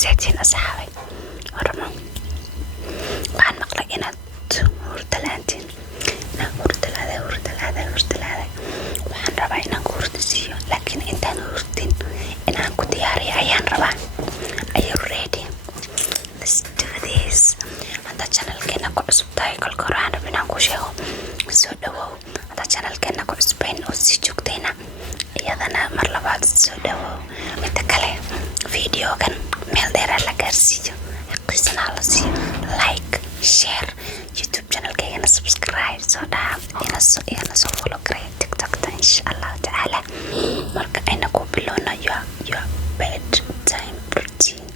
ساعتين أصحابي ورمو وعن مقلقينات هورتلانتين نا هورتلادة وحن ربا إنان كورتسيو لكن إنتان هورتين إنان كدياري أيان ربا. Are you ready? Let's do this. هذا channel كنا كعصب تاي كل كرهنا بينا كوشيو سودو. هذا channel كنا كعصبين وسيجوك تينا iyadana mar labaad soo dhawow midda kale video kan meel dheer la gaarsiiyo qisna la siiyo like share youtube channel keena subscribe soo dhaaf ina soo follow gareey tiktok ta insha Allah taala marka ayna ku bilowna your bedtime routine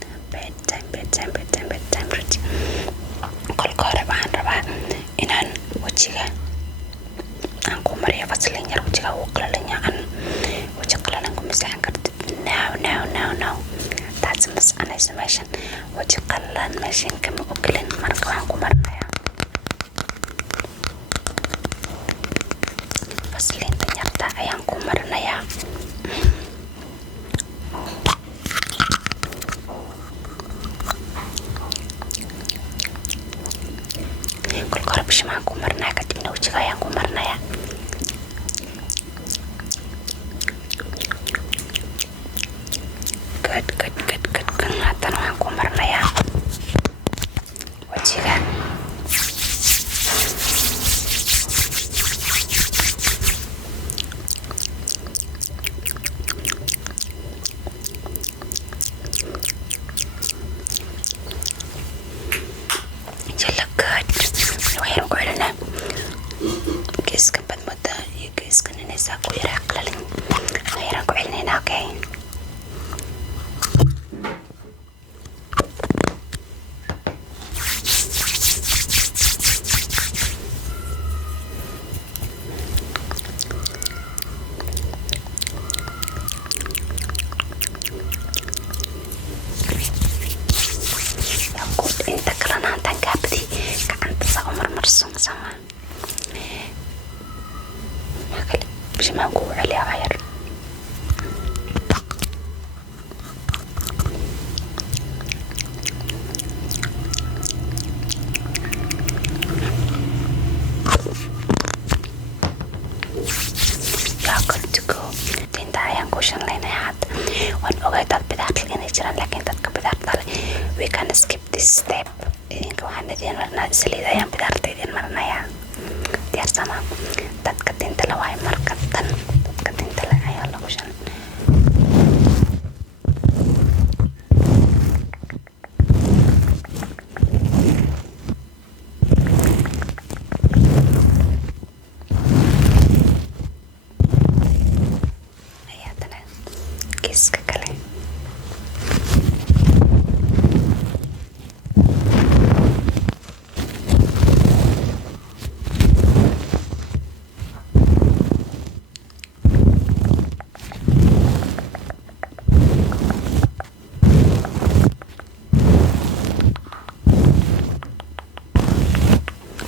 kolka hore baan rabaa inaan wajiga aan ku mariyo vaseline yar wajiga uu qalalanya aan No. That's misinformation. What you call land machine come oakland marka waxaan ku marnaya vaseline yarta ayaan ku marnaya kolka hore bishaan ku marnaya kadibna wajiga ayaan ku marnaya good haddana waxaan ku marnayaa wajiga yalla good waxaan ku celinaa geeska badmada iyo geeskan inaysaa ku yaraa qalalin waxaan ku celinaynaa okay ما أقول عليها غير يا كنت جو تنتا ayaan ku shanlaynay hadda waan ogahay dad bidaartal inay jiraan laakiin dadka bidaartal we can skip this step idinka waxaan idin marnaa saliid ayaan bidaarta idin marnayaa diyaarsama dadka dinta la waay marka tan dadka dinta la ayaa lagu shan ayadana kiiska kale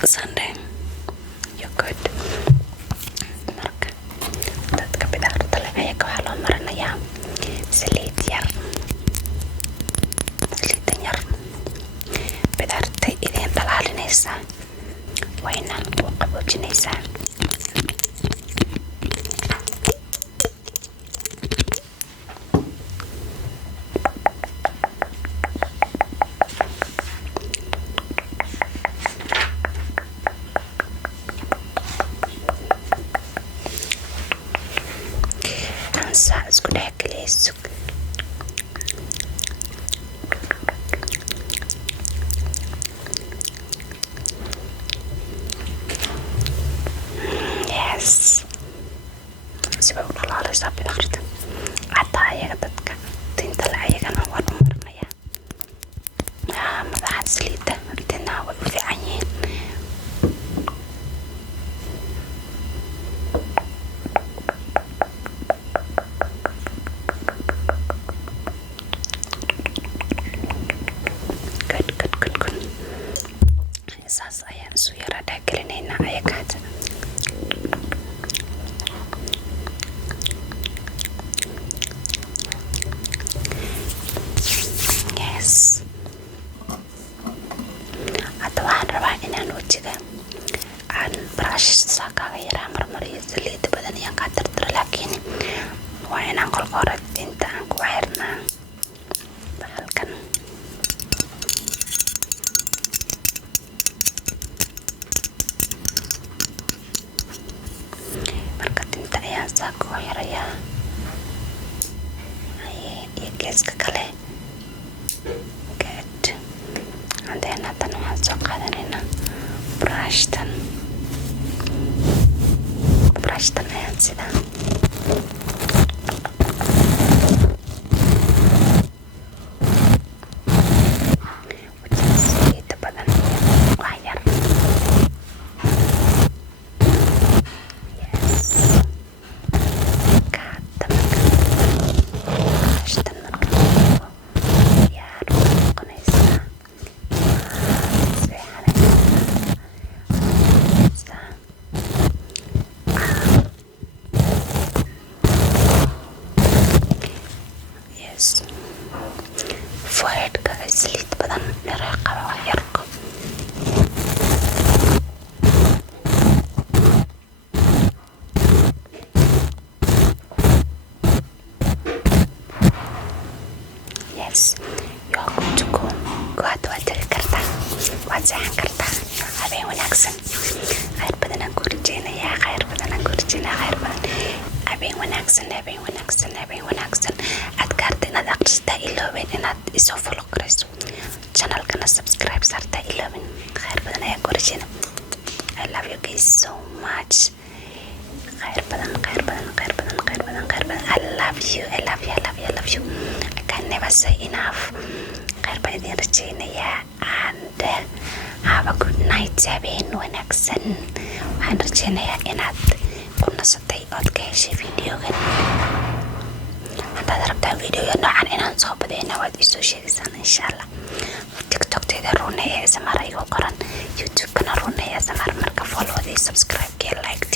Sunday you're good marka dadka bidaarta leh ayaga waxaa loo marinayaa saliid yar bidaartay idin dhalaalinaysaa wayna u qaboojinaysaa isku dhex geliyso yes siba u dhalaalaysaa bidaarta hataa ayaga dadka tinta la ayagana waan u marinayaa madaxa saliida dinaa way u fiican yihiin qaadanayna brushtan ayaan sidaa wajigsiida badan wax yar. Foreheadka saliid badan qaba wax yarko. Yes, you are good to go. Waad tagi kartaa, waad seexan kartaa. Habeen wanaagsan. Khayr badan aan ku rajeynayaa, khayr badan. Habeen wanaagsan. Adkaarta inaad akhrisataa iloobin, inaad isoo follow garayso. Channelkana subscribe saartaa iloobin. Khayr badan ayaan ku rajeynaa. I love you guys so much. Khayr badan. I love you. I can never say enough. Khayr baan idin rajeynayaa and have a good night. Habeen wanaagsan. Waxaan rajeynayaa inaad ku nasatay ood ka heshay videogan. Haddaad rabtaa videoga noocan inaan soo badayna waad isoo sheegaysaan insha Allah. TikTok-tayda Runay ASMR igu qoran, YouTube-kana Runay ASMR. Marka follow-da iyo subscribe-ka like